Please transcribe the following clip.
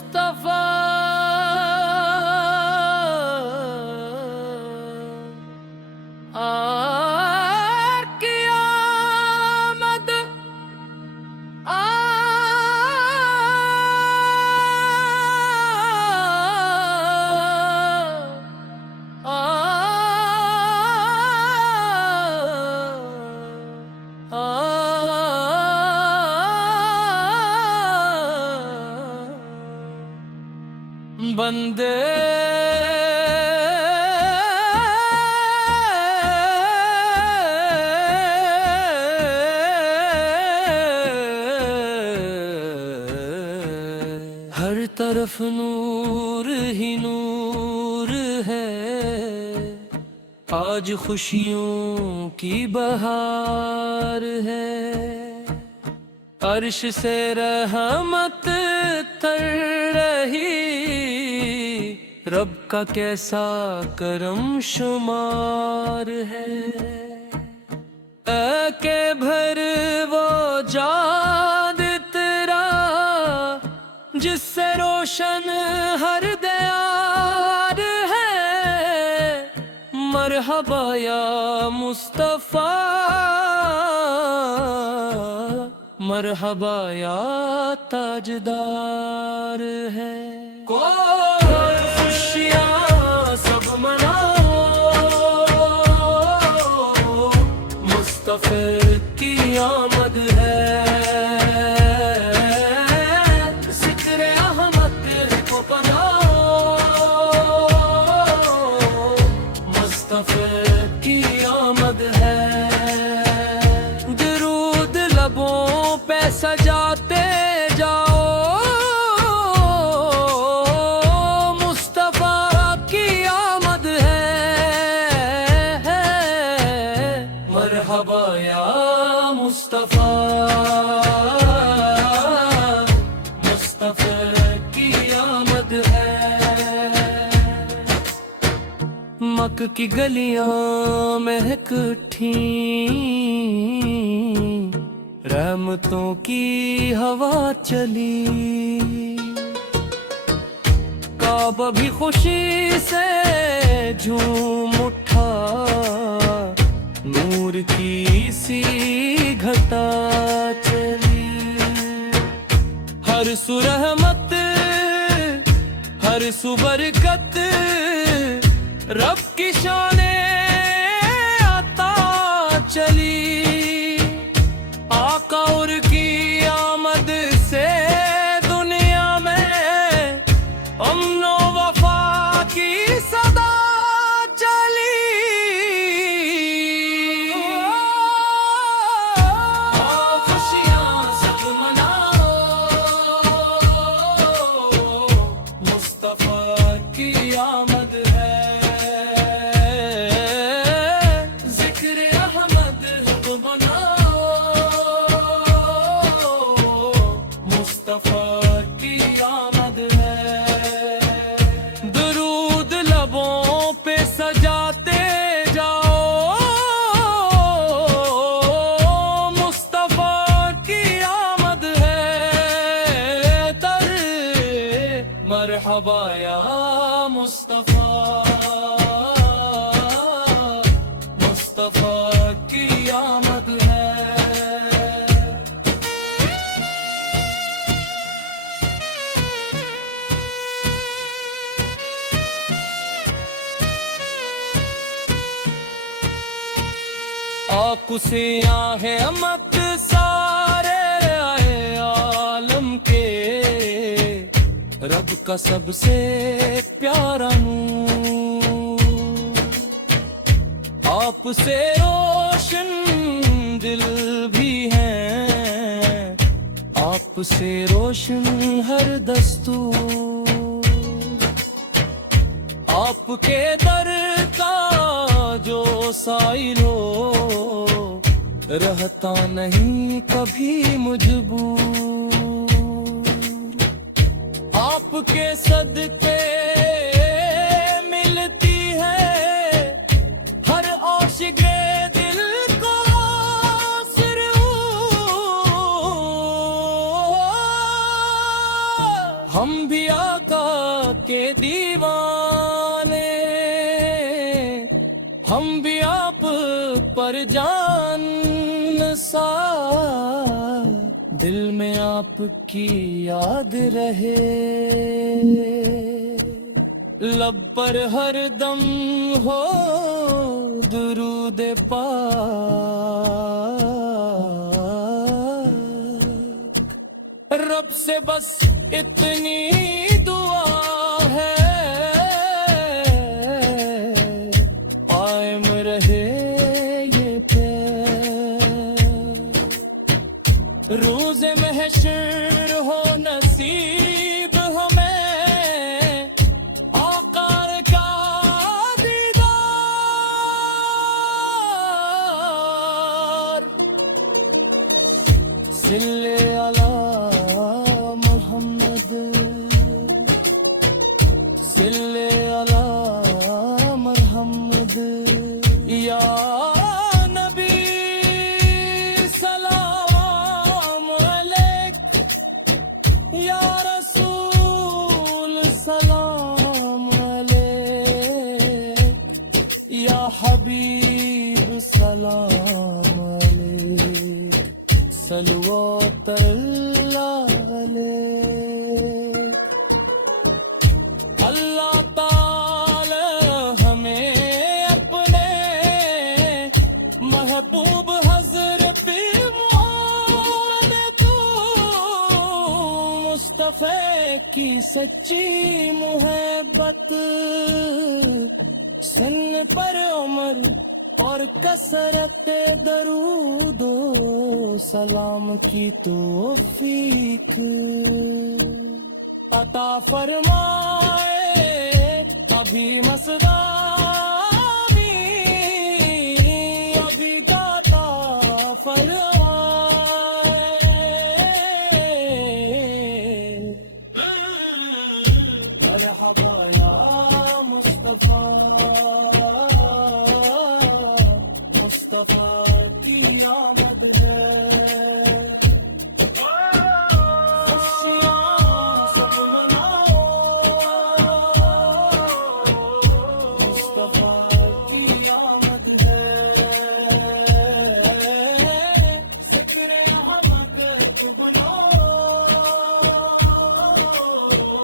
مصطفیٰ کی آمد بندے ہر طرف نور ہی نور ہے، آج خوشیوں کی بہار ہے، عرش سے رحمت تر رہی، رب کا کیسا کرم شمار ہے۔ کہ بھر وہ جاد تیرا جس سے روشن ہر دیار ہے، مرحبا یا مصطفیٰ، مرحبا یا تاجدار ہے۔ خوشیاں سب مناؤ، مصطفیٰ کی آمد ہے، ذکر احمد کو بناؤ، مصطفیٰ کی آمد ہے، درود لبوں پہ سجاتے جاؤ، مصطفیٰ کی آمد ہے، مرحبا یا مصطفیٰ، مصطفیٰ کی آمد ہے۔ مکہ کی گلیاں مہک اٹھیں، رحمتوں کی ہوا چلی، کعبہ بھی خوشی سے جھوم اٹھا، نور کی سی گھٹا چلی، ہر سو رحمت ہر سو برکت، رب کی شان عطا چلی، آقا اور کی آمد سے دنیا میں امن و وفا کی صدا چلی، خوشیاں سب مناؤ، مصطفیٰ کی آمد ہے، ذکر احمد کو بناؤ، مصطفیٰ کی آمد ہے، درود لبوں پہ سجاتے جاؤ، مصطفیٰ کی آمد ہے، تر مرحبا یا مصطفیٰ، مصطفیٰ کی آمد ہے۔ آنکھ سے آہیں امت سارے آئے عالم کے، رب کا سب سے پیارا نور، آپ سے روشن دل بھی ہیں، آپ سے روشن ہر دستور، آپ کے در کا جو سائل ہو، رہتا نہیں کبھی مجبور، آپ کے صدقے ملتی ہے ہر عاشق دل کو سرور، ہم بھی آقا کے دیوانے، ہم بھی آپ پر جان نثار، دل میں آپ کی یاد رہے، لب پر ہر دم ہو درود پاک، رب سے بس اتنی دعا ہے، قائم رہے یہ پیر، روز محشر ہو نصیب ہمیں آقا کا دیدار، صلی علی محمد، صلی علی محمد، یا نبی سلام علیک، یا رسول سلام علیک، یا حبیب سلام علیک، صلوات اللہ علیک۔ اللہ تعالی ہمیں اپنے محبوب حضرت محمد مصطفیٰ کی سچی محبت، سن پر عمر اور کثرت درود و سلام کی توفیق عطا فرمائے، ابھی مصدامی ابھی داتا فرمائے، مرحبا یا